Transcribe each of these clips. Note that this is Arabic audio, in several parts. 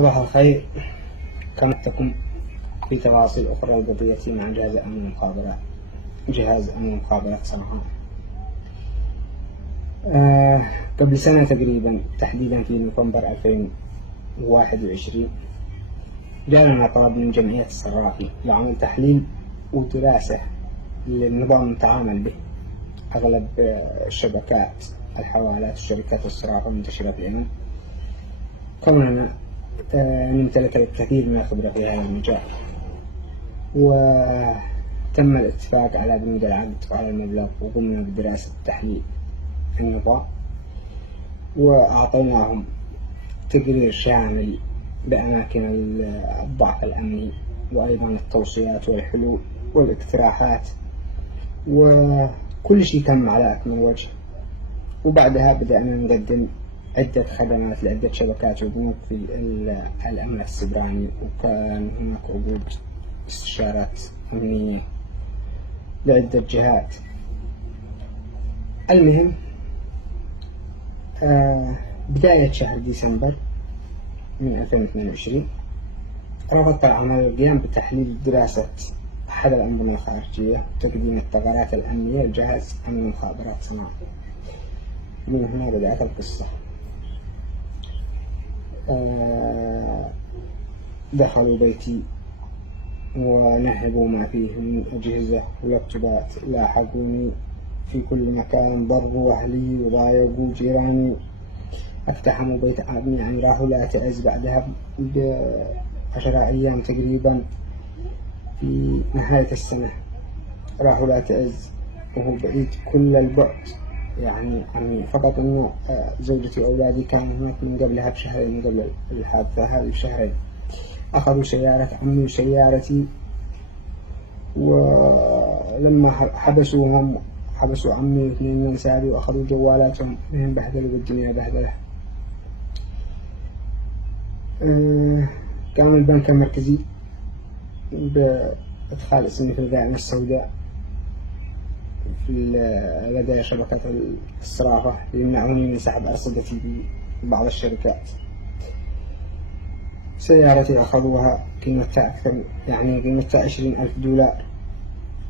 صباح الخير. كانت تكون في تواصل أخرى وقضيتي مع جهاز أمن المخابرات صراحة. قبل سنة تقريبا، تحديدا في نوفمبر 2021، جاءنا طلب من جمعية الصرافي لعمل تحليل ودراسة للنظام المتعامل به أغلب شبكات الحوالات والشركات الصرافة المنتشرة في اليمن، كوننا نمتلك الكثير من الخبرة في هذا المجال. وتم الاتفاق على بنود العقد وعلى المبلغ، وقمنا بدراسة تحليل النظام، وأعطيناهم تقرير شامل بأماكن الضعف الأمني، وأيضا التوصيات والحلول والاقتراحات، وكل شيء تم على أكمل وجه. وبعدها بدأنا نقدم عدة خدمات لعدة شبكات وبنوك في الأمن السبراني، وكان هناك عقود استشارات أمنية لعدة جهات. المهم، بداية شهر ديسمبر من 2022 رفضت العمل القيام بتحليل دراسة أحد الأنظمة الخارجية وتقديم الثغرات الأمنية لجهاز أمن المخابرات صناعة. من هنا بدأت القصة. دخلوا بيتي ونهبوا ما فيه من أجهزة ولابتوبات، لاحقوني في كل مكان، ضربوا أهلي وضايقوا جيراني، اقتحموا بيت ابني، يعني راحوا لا تعز بعدها ب10 أيام تقريبا في نهاية السنة. راحوا لا تعز وهو بعيد كل البعد يعني عني، فقط انه زوجتي واولادي كانوا هناك من قبلها بشهرين، من قبل الحادثة هذه بشهرين. اخذوا سيارة عمي وسيارتي، ولما حبسوا عمي واثنين من سابي واخذوا جوالاتهم، بهم بهدلوا بالدنيا بهدلة. كان البنك المركزي بإدخال اسمي في القائمة السوداء لدى شبكة الصرافة ليمنعوني من سحب أرصدتي ببعض الشركات. سيارتي أخذوها قيمتها أكثر، يعني قيمتها 20,000 دولار،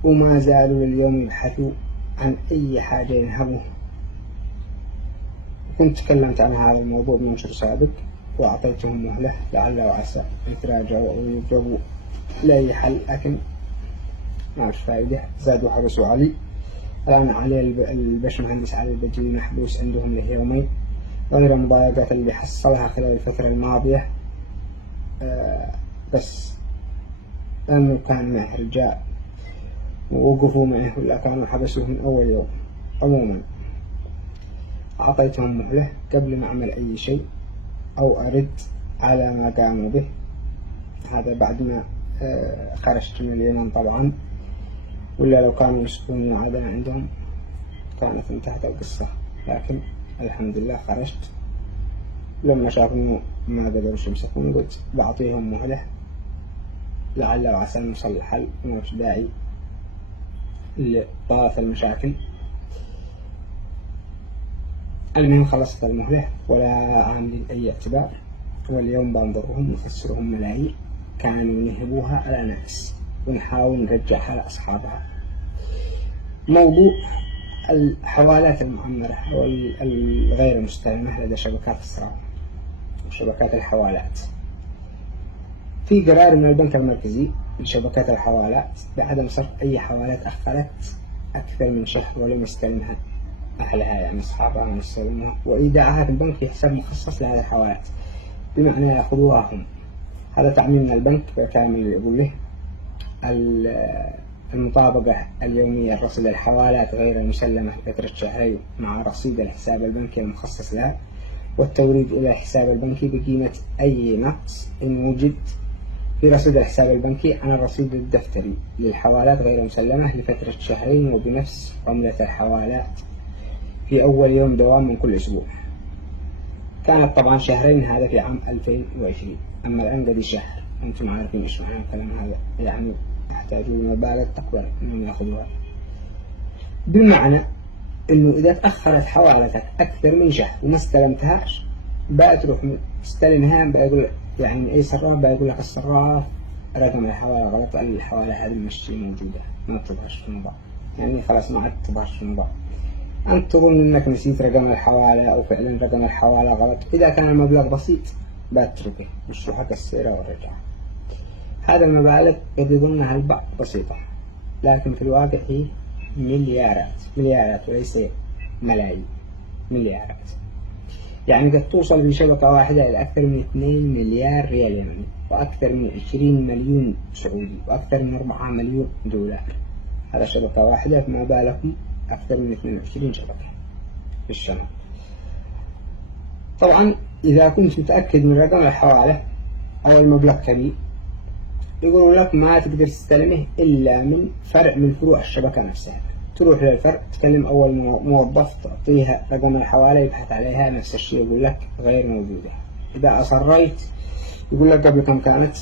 وما زالوا لليوم يبحثوا عن أي حاجة ينهبوها. كنت تكلمت عن هذا الموضوع بمنشر سابق، وأعطيتهم مهلة لعل وعسى يتراجعوا أو يلجأوا لأي حل، لكن ما في فائدة. زادوا حبسوا علي. الآن علي البشمهندس علي البجلي محبوس عندهم له يومين، غير المضايقات اللي حصلها خلال الفترة الماضية. بس لأنه كان معه رجال ووقفوا معه، ولا كانوا حبسوه من أول يوم. عموما أعطيتهم مهلة قبل ما أعمل أي شيء أو أرد على ما قاموا به. هذا بعد ما خرجت من اليمن طبعا، ولا لو كانوا يمسكوني وعدنا عندهم كانت انتهت القصة. لكن الحمد لله خرجت. لما شافوا ما قدروا يمسكوني قلت بعطيهم مهلة لعل وعسى نوصل لحل، وما في داعي لطرف المشاكل. المهم خلصت المهلة ولا عاملين أي اعتبار، واليوم بنظرهم نخسرهم ملايين كانوا ينهبوها على ناس، ونحاول نرجعها لأصحابها. موضوع الحوالات المعمرة والغير مستلمة لدى شبكات الصرافة وشبكات الحوالات، في قرار من البنك المركزي لشبكات الحوالات بعدم صرف أي حوالات أخرت أكثر من شهر ولم يستلمها أهلها، يعني أصحابها ما يستلموها، وإيداعها في البنك في حساب مخصص لهذه الحوالات، بمعنى يأخذوها هم. هذا تعميم من البنك بالكامل، يقول له المطابقة اليومية لرصيد الحوالات غير المسلمة لفترة شهرين مع رصيد الحساب البنكي المخصص لها، والتوريد إلى الحساب البنكي بقيمة أي نقص إن وجد في رصيد الحساب البنكي عن الرصيد الدفتري للحوالات غير مسلمة لفترة شهرين، وبنفس عملة الحوالات في أول يوم دوام من كل أسبوع. كانت طبعا شهرين، هذا في عام 2020. أما الآن قد شهر. أنتم عارفين إيش معنى الكلام هذا، يعني يحتاجون مبالغ تقدر أنهم يأخذوها. بمعنى إنه إذا تأخرت حوالتك أكثر من شهر وما استلمتهاش، بقى تروح تستلمها، بقى يقول يعني أي صراف بيقول لك الصراف رقم الحوالة غلط، الحوالة هذه مش موجودة ما تظهرش في الموضوع، يعني خلاص ما عاد تظهرش في الموضوع. أنت تظن أنك نسيت رقم الحوالة أو فعلا رقم الحوالة غلط، إذا كان المبلغ بسيط بتركه مش حق السيرة والرجعة. هذا المبالغ قد يظنها البعض بسيطة، لكن في الواقع هي مليارات وليس ملايين، مليارات. يعني قد توصل في شبكة واحدة إلى أكثر من 2 مليار ريال يمني، وأكثر من 20 مليون سعودي، وأكثر من 4 مليون دولار. هذا شبكة واحدة، فما بالكم أكثر من 22 شبكة في الشمال. طبعا إذا كنت متأكد من رقم الحوالة أو المبلغ كبير، يقولون لك ما تقدر تستلمه إلا من فرع من فروع الشبكة نفسها. تروح للفرع، تكلم أول موظف، تعطيها رقم الحوالة، يبحث عليها، نفس الشيء يقول لك غير موجودة. إذا أصريت يقول لك قبل كم كانت،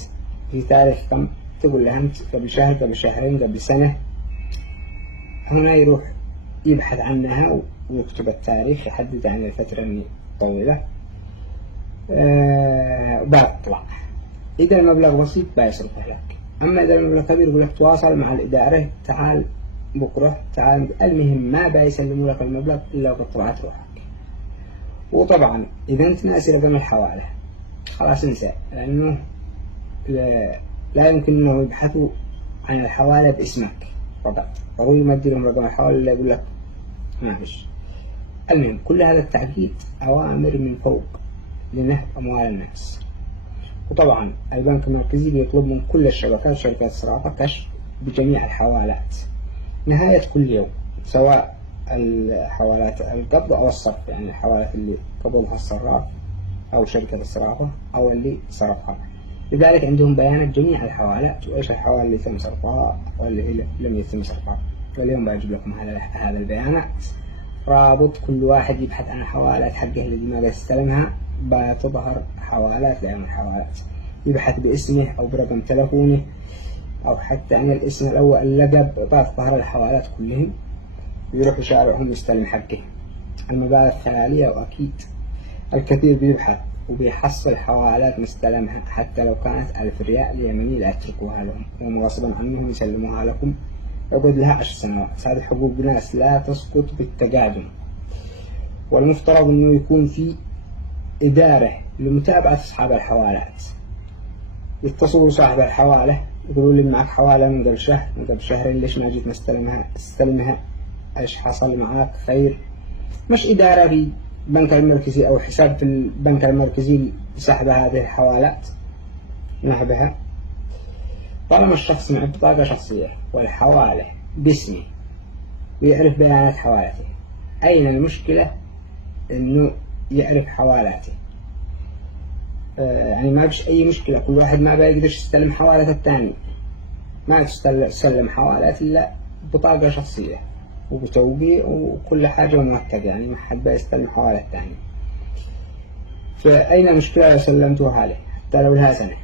في تاريخ كم، تقول له أنت قبل شهر، قبل شهرين، قبل سنة. هنا يروح يبحث عنها ويكتب التاريخ، يحدد عن الفترة طويلة، بطلع. إذا المبلغ بسيط بيصرفه لك، أما إذا المبلغ كبير يقول لك تواصل مع الإدارة، تعال بكرة، تعال. المهم ما بيسلموا لك المبلغ إلا وقد طلعت روحك. وطبعا إذا أنت ناسي رقم الحوالة خلاص انسى، لأنه لا يمكن أنه يبحثوا عن الحوالة باسمك فقط، ضروري يمدي لهم رقم الحوالة اللي يقول لك ما فيش. المهم كل هذا التعقيد أوامر من فوق لنهب أموال الناس. وطبعا البنك المركزي بيطلب من كل الشبكات، شركات الصرافة، كشف بجميع الحوالات نهاية كل يوم، سواء الحوالات القبض أو الصرف، يعني الحوالات اللي قبضها الصراف أو شركة الصرافة أو اللي صرفها. لذلك عندهم بيانات جميع الحوالات، وإيش الحوالة اللي تم صرفها واللي لم يتم صرفها. واليوم بجيب لكم هذا البيانات، رابط كل واحد يبحث عن الحوالات حقه الذي ما قد استلمها، بتظهر حوالات لأهم الحوالات، يبحث باسمه أو برقم تلفونه أو حتى عن الاسم الأول اللقب، بتظهر الحوالات كلهم، يروح يشارعهم يستلم حقه. المبالغ خيالية، وأكيد الكثير بيبحث وبيحصل حوالات مستلمها حتى لو كانت 1000 ريال يمني لا يتركوها لهم، وهم غصبا عنهم يسلموها لكم، يقعد لها 10 سنوات. هذه حقوق ناس لا تسقط بالتقادم. والمفترض أنه يكون في إدارة لمتابعة أصحاب الحوالات، يتصلوا صاحب الحوالة يقولوا لي معك حوالة من قبل شهر، من قبل شهرين، ليش ما جيت استلمها، ايش حصل معك خير. مش إدارة في البنك المركزي أو حساب في البنك المركزي لسحب هذه الحوالات نهبها. طالما الشخص معه بطاقة شخصية والحوالة باسمه ويعرف بيانات حوالته، أين المشكلة إنه يعرف حوالاته؟ يعني ما فيش أي مشكلة، كل واحد ما بيقدرش يستلم حوالة الثاني، ما تستلم حوالات إلا بطاقة شخصية وبتوقيع وكل حاجة منتجة، يعني ما حد بيستلم حوالة الثاني. فأين المشكلة لو سلمتوها عليه حتى لو لها سنة؟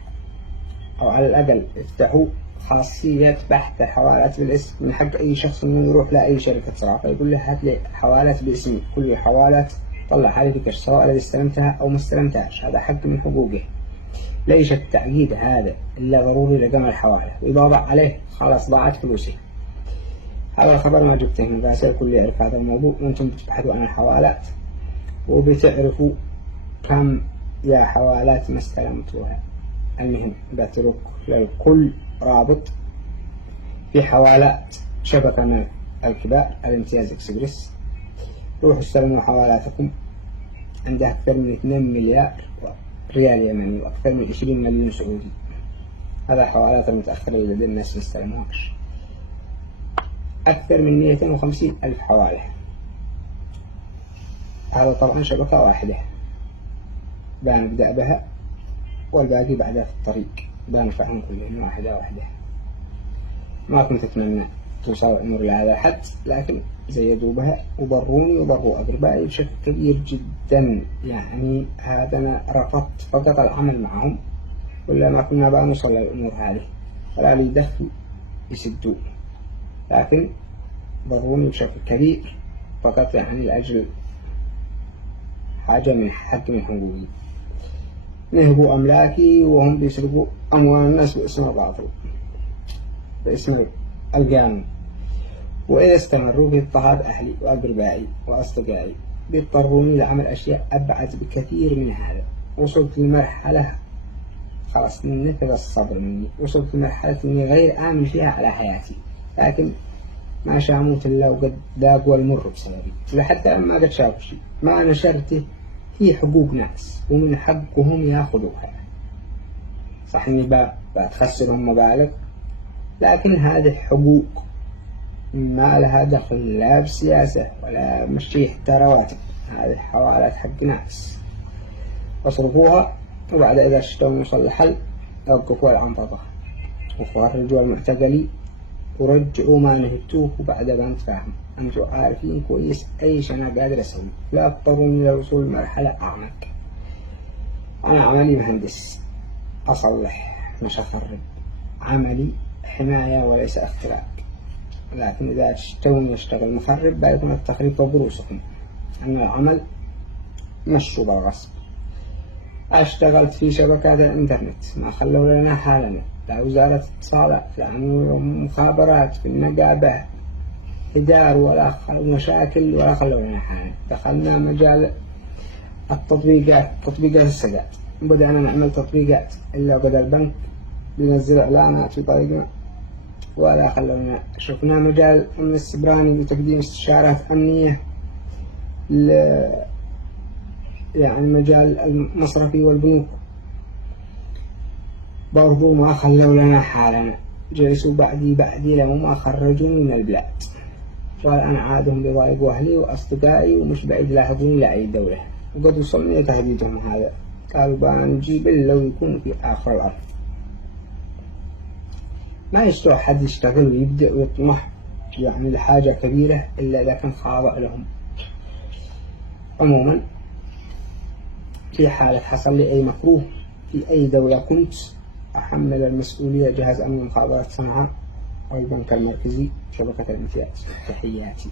أو على الأقل افتحوا خاصية بحث الحوالات بالاسم، من حق أي شخص إنه يروح لأي شركة صرافة يقول له هات لي حوالات باسمي، كل الحوالات طلع عليه كش، سواء الذي استلمتها أو ما استلمتهاش، هذا حق من حقوقه. ليش التعقيد هذا إلا ضروري لجمع الحوالة، وإذا ضاع عليه خلاص ضاعت فلوسه. هذا الخبر ما جبته من باسل، الكل يعرف هذا الموضوع، وأنتم بتبحثوا عن الحوالات وبتعرفوا كم يا حوالات ما استلمتوها. المهم بترك للكل رابط في حوالات شبكة الكبار الامتياز اكسبريس، روحوا استلموا حوالاتكم، عندها أكثر من 2 مليار ريال يمني وأكثر من 20 مليون سعودي. هذا حوالات المتأخرة اللي الناس ما استلموهاش، أكثر من 250 ألف حوالة. هذا طبعا شبكة واحدة بنبدأ بها، والباقي بعدها في الطريق بنفعهم كلهم واحدة واحدة. ما كنت أتمنى توصل الأمور لهذا الحد، لكن زيدوا بها وبروني وبروا أقربائي بشكل كبير جدا. يعني هذا أنا رفضت فقط العمل معهم، ولا ما كنا بقى نوصل للأمور هذه، ولا لي دخل يسدوا، لكن ضروني بشكل كبير فقط، يعني لأجل حاجة من حق من حقوقي. نهبوا أملاكي وهم بيسرقوا أموال الناس باسم الباطل، باسم القانون. وإذا استمروا في اضطهاد أهلي وأقربائي وأصدقائي بيضطروني لعمل أشياء أبعد بكثير من هذا. وصلت لمرحلة خلاص نفذ الصبر مني، وصلت لمرحلة إني غير آمن فيها على حياتي، لكن ما شاموت إلا وقد ذاقوا المر بسببي. لحتى لما قد شافوا شيء ما نشرته هي حقوق ناس ومن حقهم ياخذوها. صح إني بتخسرهم مبالغ، لكن هذه حقوق ما لها دخل لا بالسياسة ولا مشي حتى رواتب. هذه حوالات حق ناس أصرفوها، وبعد إذا اشتوا نوصل لحل يوقفوا العنطبة وخرجوا المعتقلي ورجعوا ما نهبتوه. وبعد ما نتفاهم أنتوا عارفين كويس أيش أنا قادر أسوي، لا تضطروني للوصول لمرحلة أعمق. أنا عملي مهندس أصلح مش أخرب، عملي حماية وليس اختراق. لكن إذا اشتوني أشتغل مخرب بيكون التخريب بروسكم، أن العمل مشوا بالغصب. اشتغلت في شبكات الإنترنت ما خلوا لنا حالنا، لا وزارة اتصالات لا مخابرات في النقابة إدار ولا خلوا مشاكل ولا خلوا لنا حالنا. دخلنا مجال التطبيقات، تطبيقات السداد، بدأنا نعمل تطبيقات إلا بدأ البنك بينزل إعلانات في طريقنا ولا خلونا. شفنا مجال أمن السبراني وتقديم استشارات أمنية يعني مجال المصرفي والبنوك، برضو ما خلوا لنا حالنا. جلسوا بعدي لو ما خرجوني من البلاد، والآن عادهم بيضايقوا أهلي وأصدقائي ومش بعيد لاحقوني لأي دولة. وقد وصلني تهديدهم هذا، قالوا بنجيب لو يكون في آخر الأرض. ما يستطيع حد يشتغل ويبدأ ويطمح يعني لحاجة كبيرة إلا إذا كان خاضع لهم. عموما في حالة حصل لي أي مكروه في أي دولة كنت أحمل المسؤولية جهاز أمن مخابرات صنعاء أو البنك المركزي شبكة الامتياز. تحياتي.